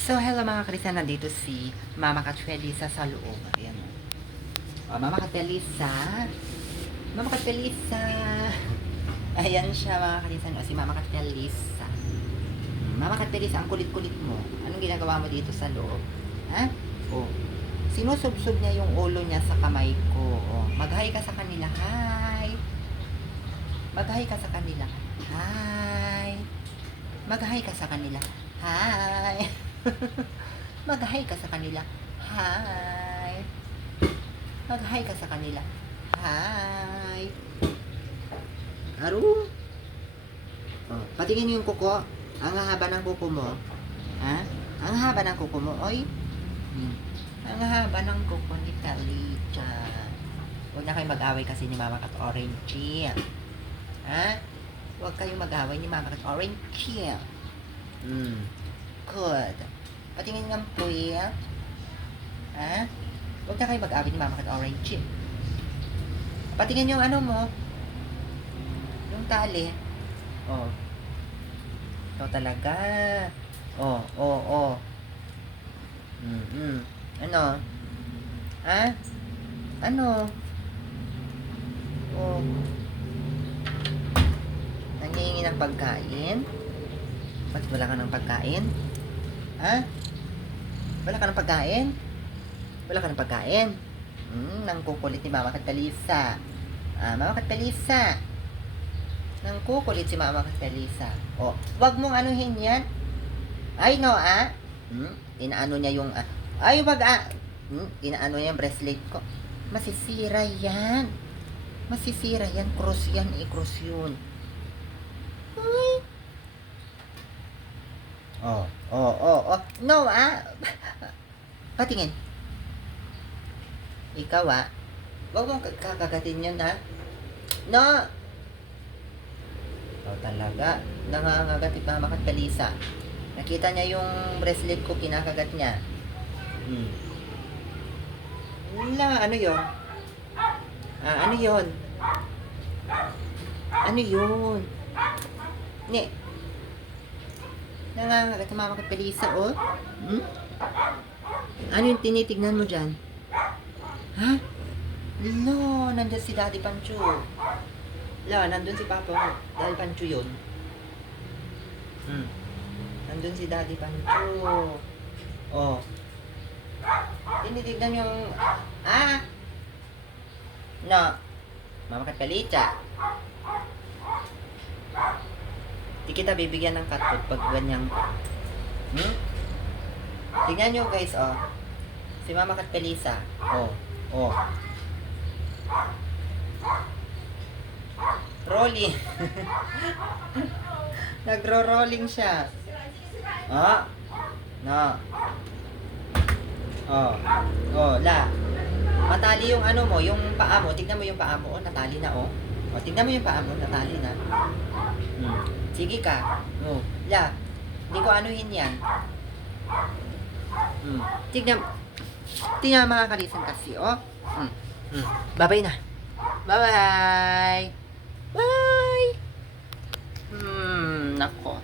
So, hello mga Krista, nandito si Mama Katfelisa sa loob. Ayan. Mama Katfelisa. Mama Katfelisa. Ayan siya mga Krista. Si Mama Katfelisa. Mama Katfelisa, ang kulit-kulit mo. Anong ginagawa mo dito sa loob? Ha? Oh. Sinusubsob niya yung ulo niya sa kamay ko. Oh. Mag-hi ka sa kanila. Hi. Mag-hi ka sa kanila. Hi. Mag-hi ka sa kanila. Hi. Mag-hi ka sa kanila. Hi. Mag-hi ka sa kanila. Hi. Aru. Oh, patingin yung kuko. Ang haba ng kuko mo. Ha? Ang haba ng kuko mo, oy. Ang haba ng kuko ni Talicha. Huwag na kayo mag-away kasi ni Mama Kat Orange. Ha? Huwag kayong mag-away ni Mama Kat Orange. Good. Patingin ng puya. Ha? Huwag na kayo mag-away ni Mama Kat Orange. Patingin yung ano mo. Yung tali. Oh. Ito talaga. Oh, oh, oh. Ano? Ha? Ano? Oh. Nangihingi ng pagkain? Ba't wala ka ng pagkain? Ha? Wala ka ng pagkain? Wala ka ng pagkain? Nang kukulit ni Mama Katfelisa. Mama Katfelisa. Nang kukulit si Mama Katfelisa. Oh, wag mong anuhin yan. Ay, no, inaano niya yung, ay, wag, inaano niya yung bracelet ko. Masisira yan. Masisira yan. Cross yan, i-cross yun. Ay. Oh. No, patingin. Ikaw, wag mong kakagatin yun, ha? No! Oh, talaga. Nangangagat si Mama Katfelisa. Nakita niya yung bracelet ko, kinakagat niya. Wala, ano yun? Ano yun? Ano yun? Ne. Nangangagat si Mama Katfelisa, oh. Ano yung tinitignan mo dyan? Ha? No, nandun si Daddy Pancho. Nandun si Papa mo. Daddy Pancho yun. Nandun si Daddy Pancho. Oh. Tinitignan yung... No. Mama Katfelisa. Di kita bibigyan ng cat food pag ganyang... Tingnan nyo guys, oh. Si Mama Katfelisa. Oh. Rolling. Nagro-rolling siya. No. Matali yung ano mo, yung paa mo. Tignan mo yung paa mo, oh, natali na, oh. Tignan mo yung paa mo, natali na. Sige ka. Hindi ko anuhin yan. Tingnan mga kalisan kasi, oh. Bye-bye na. Bye-bye. Bye. Nako.